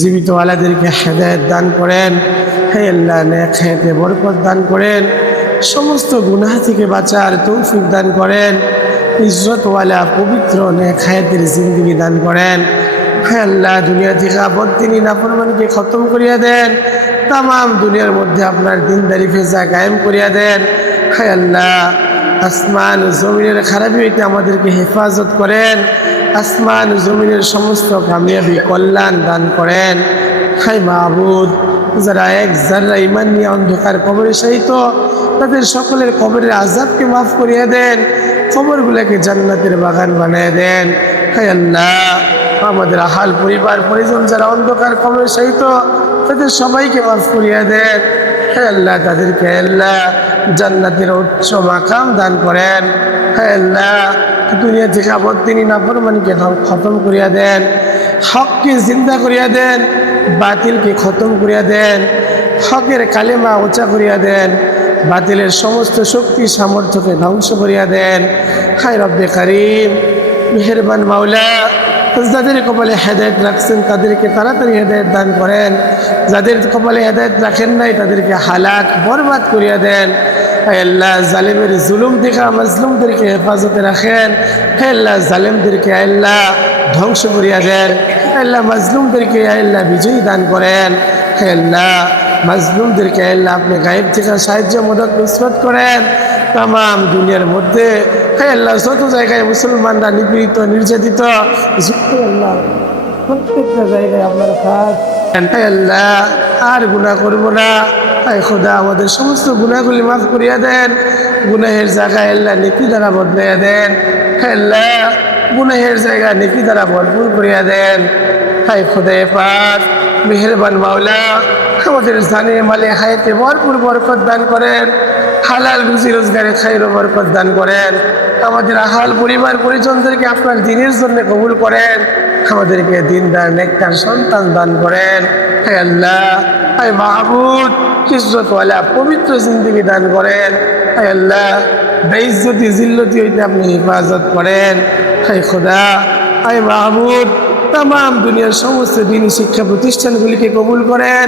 জীবিতওয়ালাদেরকে হেদায়ত দান করেন, হে আল্লাহ নেক বরকত দান করেন, সমস্ত গুনাহ থেকে বাঁচার তৌফিক দান করেন, ইজ্জতওয়ালা, পবিত্র নেক হায়াতের জিন্দগি দান করেন। হে আল্লাহ, দুনিয়া থেকে আপত্তিনি নাফরমানকে খতম করিয়া দেন তাম দুনিয়ার মধ্যে আপনার দিনদারি ফেজা কায়েম করিয়া দেন। হে আল্লাহ, আসমান জমিনের খারাপি হইতে আমাদেরকে হেফাজত করেন। আসমান জমিনের সমস্ত কামিয়াবি কল্যাণ দান করেন। হাই মাহবুদ, যারা এক যারা ইমান নিয়ে অন্ধকার কবরে সহিত তাদের সকলের কবরের আজাবকে মাফ করিয়া দেন, কবরগুলোকে জান্নাতের বাগান বানিয়ে দেন। হাই আল্লাহ, আমাদের আহাল পরিবার, পরিজন যারা অন্ধকার কবরে সহিত তাদের সবাইকে মাফ করিয়া দেন। হে আল্লাহ, তাদেরকে আল্লাহ জান্নাতের উচ্চ মাকাম দান করেন। হে আল্লাহ দুনিয়া থেকে আপত্তিনি নাফরমানিকে খতম করিয়া দেন। হককে জিন্দা করিয়া দেন, বাতিলকে খতম করিয়া দেন, হকের কালেমা উঁচা করিয়া দেন, বাতিলের সমস্ত শক্তি, সামর্থ্যকে ধ্বংস করিয়া দেন। হায় রব্বে কারিম, মেহেরবান মাওলা, যাদের কপালে হেদায়ত রাখছেন, তাদেরকে তাড়াতাড়ি হেদায়ত দান করেন। যাদের কপালে হেদায়ত রাখেন নাই, তাদেরকে হালাক, বরবাদ করিয়া দেন। আল্লাহ, জালেমের জুলুম থেকে মাজলুমদেরকে হেফাজতে রাখেন। আল্লাহ, জালেমদেরকে আল্লাহ ধ্বংস করিয়া দেন। আল্লাহ, মাজলুমদেরকে আল্লাহ বিজয়ী দান করেন। আল্লাহ, মাজলুমদেরকে আল্লাহ আপনি গায়েব থেকে সাহায্য মদত নুসরত করেন। তাম দুনিয়ার মধ্যে হে আল্লাহ, যত জায়গায় মুসলমানরা নিপীড়িত, নির্যাতিত আল্লাহ, প্রত্যেকটা জায়গায় আপনার কাজ আল্লাহ, আর গুণা করব না। হায় খোদা, আমাদের সমস্ত গুণাগুলি মাফ করিয়া দেন। গুনাহের জায়গায় আল্লাহ নেকি দ্বারা বদলাইয়া দেন। আল্লাহ, গুনাহের জায়গা নেকি দ্বারা ভরপুর করিয়া দেন। হায় খোদায় পাক। মেহরবান মাওলা আমাদের জানে মালে হায়াতে ভরপুর বরকত দান করেন। হালাল রুজি রোজগারে খাইর বরকত দান করেন। আমাদের আহাল পরিবার পরিজনদেরকে আপনার দিনের জন্য কবুল করেন। আমাদেরকে দিন দিনদার নেকটার সন্তান দান করেন। হে আল্লাহ মাহবুদ কিসরতওয়ালা পবিত্র জিন্দগি দান করেন। হে আল্লাহ, বেইজ্জতি, জিল্লতি হইতে আপনি হেফাজত করেন। হে খোদা, হে মাহবুদ তাম দুনিয়ার সমস্ত দিনই শিক্ষা প্রতিষ্ঠানগুলিকে কবুল করেন,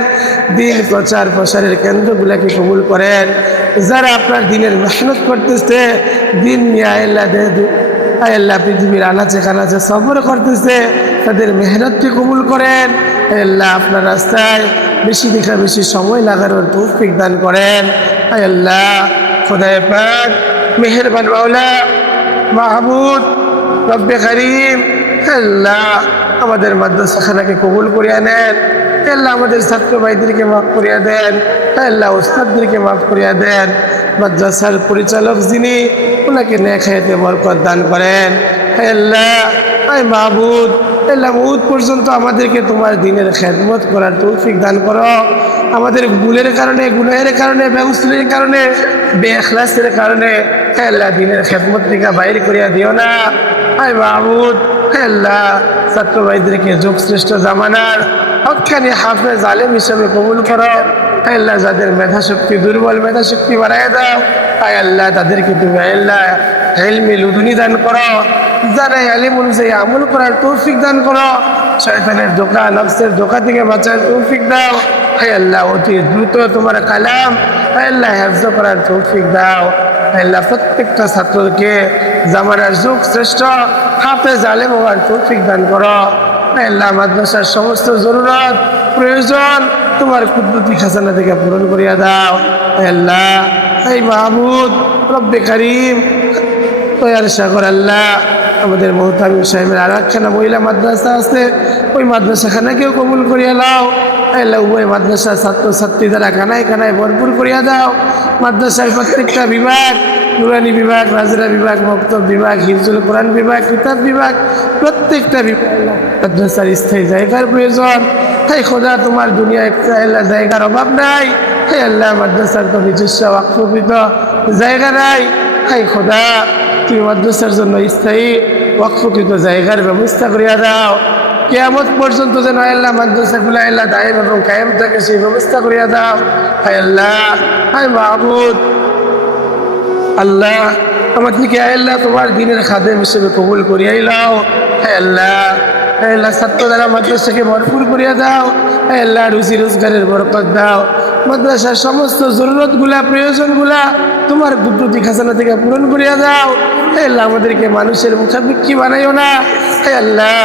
দিন প্রচার প্রসারের কেন্দ্রগুলোকে কবুল করেন। যারা আপনার দিনের মেহনত করতেছে, দিন নিয়ে আল্লাহ পৃথিবীর আনাচে কানাচে সফর করতেছে, তাদের মেহনতকে কবুল করেন। আল্লাহ আপনার রাস্তায় বেশি দেখা বেশি সময় লাগানোর তৌফিক দান করেন। আল্লাহ খোদায় পাক মেহেরবান মাহমুদ রব্বে করিম আমাদের মাদ্রাসাখানাকে কবুল করিয়া নেন। আল্লাহ আমাদের ছাত্র ভাইদেরকে মাফ করিয়া দেন। আল্লাহ ওস্তাদদেরকে মাফ করিয়া দেন। মাদ্রাসার পরিচালক যিনি ওনাকে নেখাইতে বরকত দান করেন। আল্লাহ মাহবুদ আল্লাহ বহুত পর্যন্ত আমাদেরকে তোমার দিনের খেদমত করার তৌফিক দান করো। আমাদের ভুলের কারণে, গুনাহের কারণে, ব্যবস্থার কারণে বেখলাসের কারণে আল্লাহ, দিনের খেদমত থেকে বাইরে করিয়া দিও না। আয় মাহমুদ হে আল্লাহ, ছাত্র শ্রেষ্ঠ জামানার হকানি হাফেজ আলেম হিসাবে কবুল করো। আল্লাহ, যাদের মেধা শক্তি দুর্বল মেধা শক্তি বাড়াই দাও। আয় আল্লাহ, তাদেরকে তুমি আল্লাহ হেলমি লুধুনি দান করো। যারা আলিম অনুযায়ী আমল করার তৌফিক দান করো, শয়তানের দোকা নফসের দোকা থেকে বাঁচার তৌফিক দাও। হে আল্লাহ, অতি দ্রুত তোমার কালাম। হে আল্লাহ হেফজ করার তৌফিক দাও। আল্লাহ প্রত্যেকটা ছাত্রকে জামানার যুগ শ্রেষ্ঠ। হাফেজ আলেম হওয়ার তৌফিক দান করো। আল্লাহ মাদ্রাসার সমস্ত জরুরত, প্রয়োজন, তোমার কুদ্দুতি খাজানা থেকে পূরণ করিয়া দাও। আল্লাহ হে মাহমুদ, রব্বে করিম তৈয়ার সাগর আল্লাহ, আমাদের মহতামিম সাহেবের আর একখানা মহিলা মাদ্রাসা আছে, ওই মাদ্রাসাখানাকেও কবুল করিয়া দাও আল্লাহ উভয় মাদ্রাসার ছাত্রছাত্রী দ্বারা কানায় কানায় ভরপুর করিয়া দাও। মাদ্রাসার প্রত্যেকটা বিভাগ, নুরানি বিভাগ রাজরা বিভাগ, মক্তব বিভাগ, হিফজুল কোরআন বিভাগ, কিতাব বিভাগ, প্রত্যেকটা বিভাগ মাদ্রাসার স্থায়ী জায়গার প্রয়োজন। তাই খোদা, তোমার দুনিয়া একটা জায়গার অভাব নাই। হে আল্লাহ, মাদ্রাসার তো নিজস্ব অক্ষপিত জায়গা নাই। হাই খোদা, তুমি মাদ্রাসার জন্য স্থায়ী ওয়াকফকৃত জায়গার ব্যবস্থা করিয়া দাও। কেয়ামত পর্যন্ত যেন আল্লাহ মাদ্রাসাগুলো আল্লাহ দায়েম এবং কায়েম থাকে সেই ব্যবস্থা করিয়া দাও। হাই আল্লাহ হাই মাহবুদ। আল্লাহ, আমাদেরকে আল্লাহ, তোমার দিনের খাদেম হিসেবে কবুল করিয়াই লাও হে আল্লাহ হে আল্লাহ ছাত্র দ্বারা মাদ্রাসাকে ভরপুর করিয়া দাও। হে আল্লাহ, রুজি রোজগারের বরকত দাও। মাদ্রাসার সমস্ত জরুরতগুলা, প্রয়োজনগুলা তোমার কুদরতি খাজানা থেকে পূরণ করিয়া দাও। হে আল্লাহ, আমাদেরকে মানুষের মুখাপেক্ষি বানাইও না। হে আল্লাহ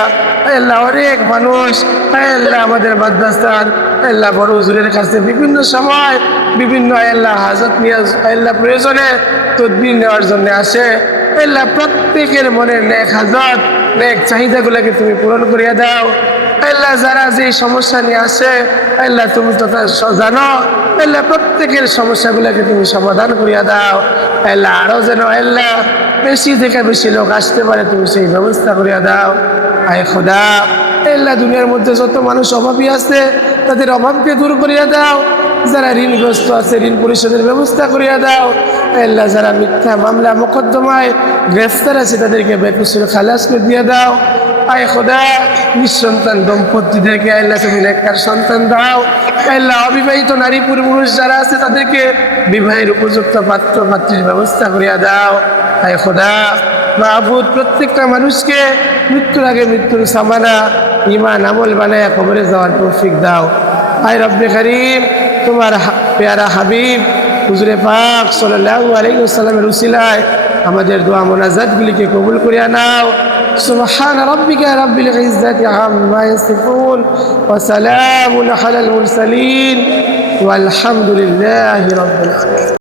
আল্লাহ, অনেক মানুষ। হে আল্লাহ, আমাদের মাদ্রাসার, হে আল্লাহ, বড় হুজুরের কাছে বিভিন্ন সময় বিভিন্ন আল্লাহ হাজত নিয়ে আল্লাহ প্রয়োজনে তদবির নেওয়ার জন্য আসে। আল্লাহ, প্রত্যেকের মনে নেক হাজত, নেক চাহিদাগুলোকে তুমি পূরণ করিয়া দাও। আল্লাহ যারা যে সমস্যা নিয়ে আসে আল্লাহ তুমি তো জানো, আল্লাহ প্রত্যেকের সমস্যাগুলোকে তুমি সমাধান করিয়া দাও। আল্লাহ আরও যেন আল্লাহ বেশি থেকে বেশি লোক আসতে পারে, তুমি সেই ব্যবস্থা করিয়া দাও। আয় খোদা, আল্লাহ দুনিয়ার মধ্যে যত মানুষ অভাবী আছে, তাদের অভাবকে দূর করিয়া দাও। যারা ঋণগ্রস্ত আছে, ঋণ পরিশোধের ব্যবস্থা করিয়া দাও। আল্লাহ যারা মিথ্যা মামলা, মোকদ্দমায় গ্রেফতার আছে, তাদেরকে বেকুসুর খালাস করে দিয়ে দাও। আয় খোদা, নিঃসন্তান দম্পতিদেরকে আল্লাহ তুমি নেককার সন্তান দাও। আল্লাহ অবিবাহিত নারী পুরুষ যারা আছে তাদেরকে বিবাহের উপযুক্ত পাত্র পাত্রীর ব্যবস্থা করিয়া দাও। আয় খোদা মাহবুদ প্রত্যেকটা মানুষকে মৃত্যুর আগে মৃত্যুর সামানা ইমান আমল বানায় কবরে যাওয়ার তৌফিক দাও। আয় রব্বে করিম, তোমার পেয়ারা হাবিব, হুজুরে পাক সাল্লাল্লাহু আলাইহি ওয়াসাল্লামের উসিলায় আমাদের দোয়া মোনাজাতগুলিকে কবুল করিয়া নাও سبحان ربك رب العزة عما يصفون وسلام على المرسلين والحمد لله رب العالمين